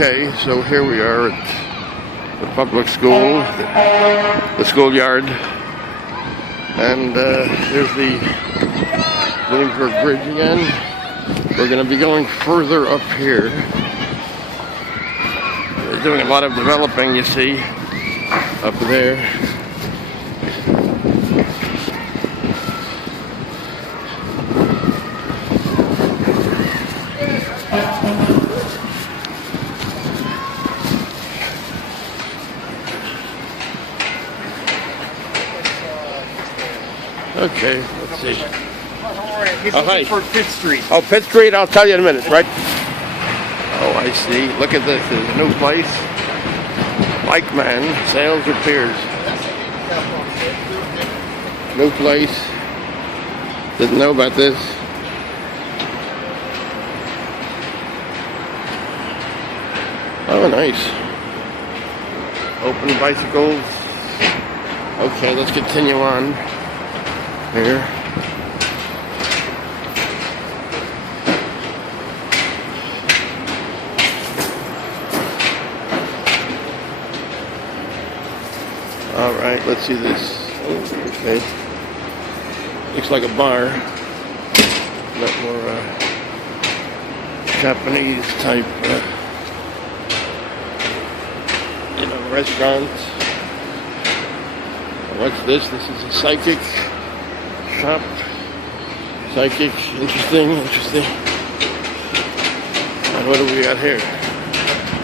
Okay, so here we are at the public school, the schoolyard, and here's the Williamsburg Bridge again. We're going to be going further up here. They're doing a lot of developing, you see, up there. Okay, let's see. Oh, hi. For Pitt Street. Oh, Pitt Street, I'll tell you in a minute, right? Oh, I see. Look at this. There's a new place. Mike Man, Sales Repairs. New place. Didn't know about this. Oh, nice. Open bicycles. Okay, let's continue on here. All right, let's see this. Oh, okay. Looks like a bar. A lot more Japanese type, restaurants. What's this? This is a psychic shop. Psychic, interesting. And what do we got here?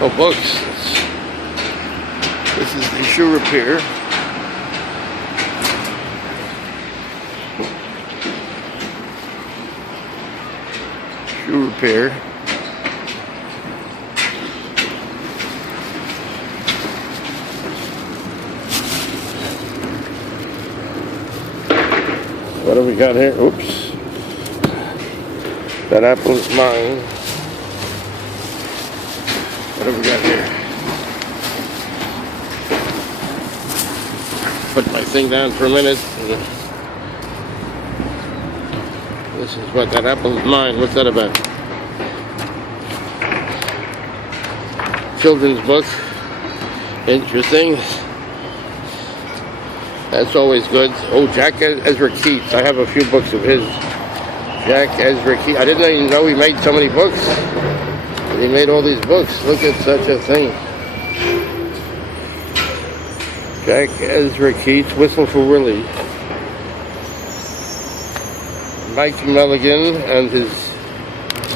Oh, books. This is the shoe repair. Shoe repair. What do we got here? Oops. That apple is mine. What do we got here? Put my thing down for a minute. This is what that apple is mine. What's that about? Children's book. Interesting. That's always good. Oh, Jack Ezra Keats. I have a few books of his. Jack Ezra Keats. I didn't even know he made so many books. But he made all these books. Look at such a thing. Jack Ezra Keats, Whistle for Willie. Mike Milligan and his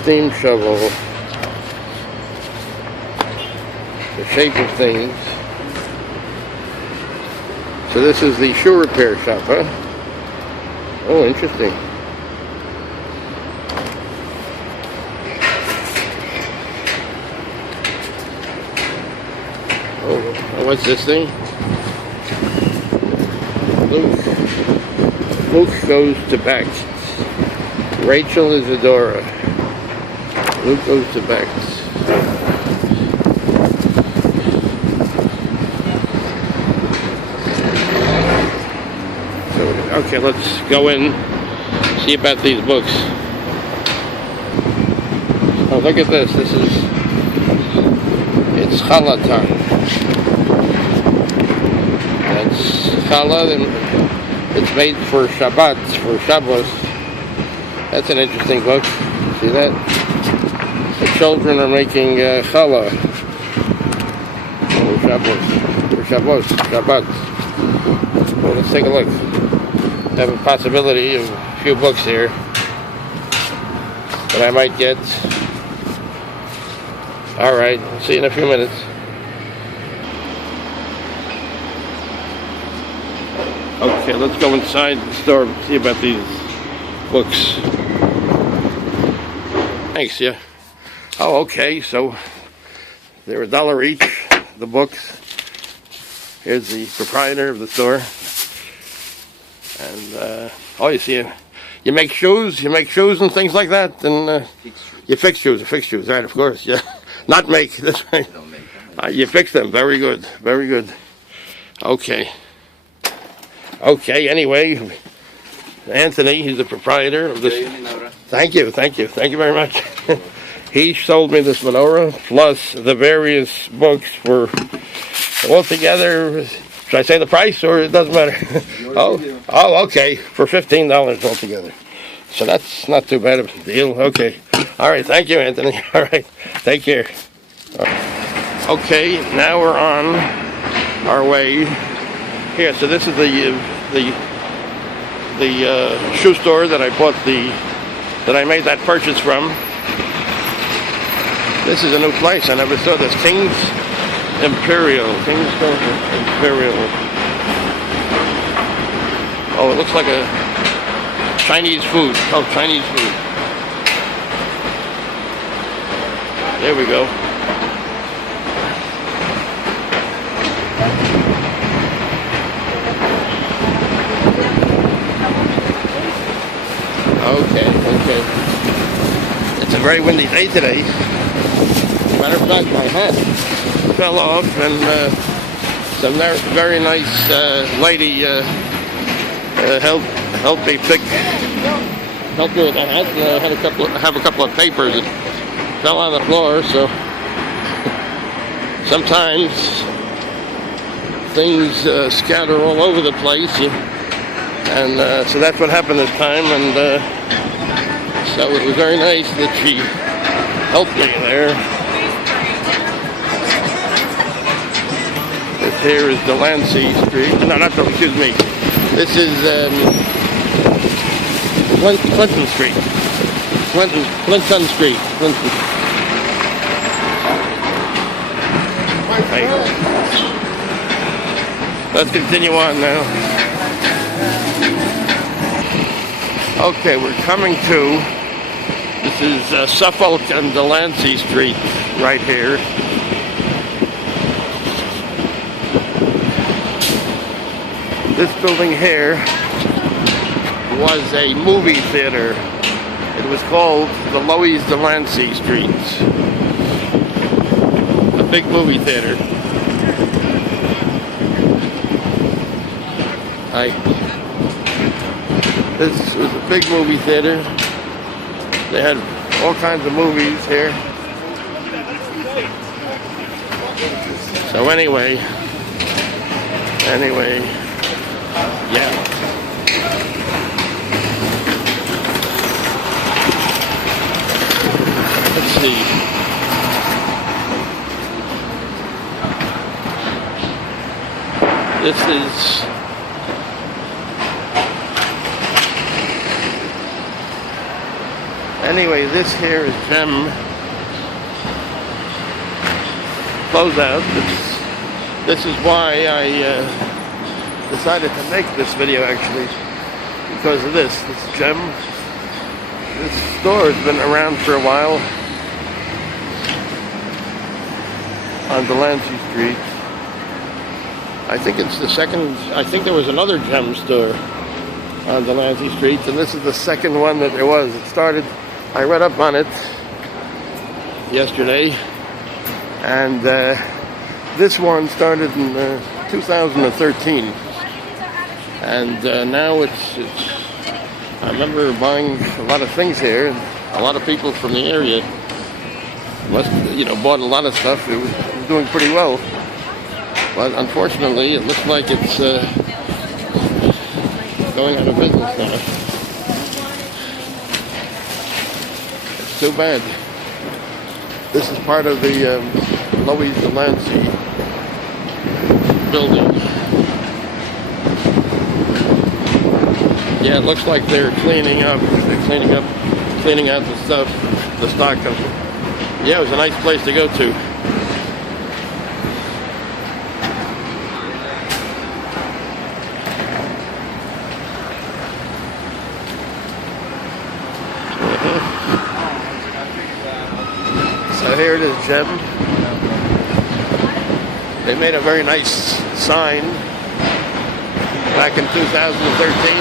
steam shovel. The Shape of Things. So this is the shoe repair shop, huh? Oh, interesting. Oh, what's this thing? Luke goes to Bex. Rachel is Adora. Luke goes to Bex. Okay, let's go in, see about these books. Oh, look at this. It's challah time. That's challah, and it's made for Shabbat, for Shabbos. That's an interesting book. See that? The children are making challah for Shabbat. Well, let's take a look. Have a possibility of a few books here that I might get. Alright, see you in a few minutes. Okay, let's go inside the store and see about these books. Thanks, yeah. Oh, okay, so they're $1 each, the books. Here's the proprietor of the store. And, oh, you see, you make shoes and things like that, and you fix shoes, right, of course, yeah. Not make, that's right. You fix them, very good. Okay, anyway, Anthony, he's the proprietor of this. Thank you very much. he sold me this menorah, plus the various books for altogether. Should I say the price, or it doesn't matter? Oh, okay, for $15 altogether. So that's not too bad of a deal. Okay. All right, thank you, Anthony. All right, take care. Okay, now we're on our way here. So this is the shoe store that I bought that I made that purchase from. This is a new place. I never saw this. King's Imperial. Oh, it looks like a Chinese food. Oh, Chinese food. There we go. Okay. It's a very windy day today. Matter of fact, my hat fell off, and some very nice lady helped me with the hat. I have a couple of papers that fell on the floor, so sometimes things scatter all over the place, and so that's what happened this time, and so it was very nice that she helped me there. This here is Delancy Street. No, excuse me. This is Clinton Street. Clinton Street. Hey. Let's continue on now. Okay, we're coming to, this is Suffolk and Delancy Street right here. This building here was a movie theater. It was called the Louis Delancy Street. A big movie theater. This was a big movie theater. They had all kinds of movies here. So anyway, yeah. Let's see. This is anyway, this here is Gem Closeout. This is why I decided to make this video, actually, because of this Gem. This store has been around for a while on Delancy Street. I think it's the second. I think there was another Gem store on Delancy Street, and this is the second one that there was. It started, I read up on it yesterday, and this one started in 2013, and now it's. I remember buying a lot of things here, and a lot of people from the area bought a lot of stuff. It was doing pretty well, but unfortunately, it looks like it's going out of business now. It's too bad. This is part of the Louis Delancy building. Yeah, it looks like they're cleaning up. They're cleaning out the stuff, the stock of. Yeah, it was a nice place to go to. So here it is, Gem. They made a very nice sign back in 2013,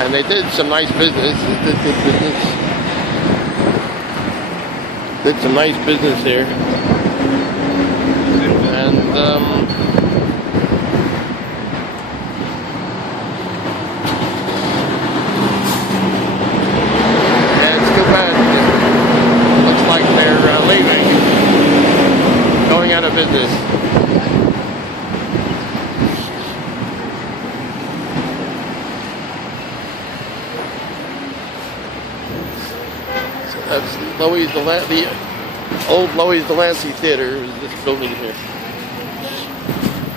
and they did some nice business. Did some nice business here, and yeah, it's too bad. Looks like they're leaving, going out of business. So that's the old Louis Delancy Theater, is this building here.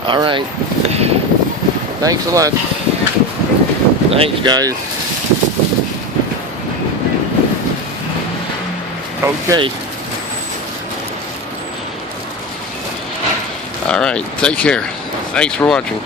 All right. Thanks a lot. Thanks, guys. Okay. All right. Take care. Thanks for watching.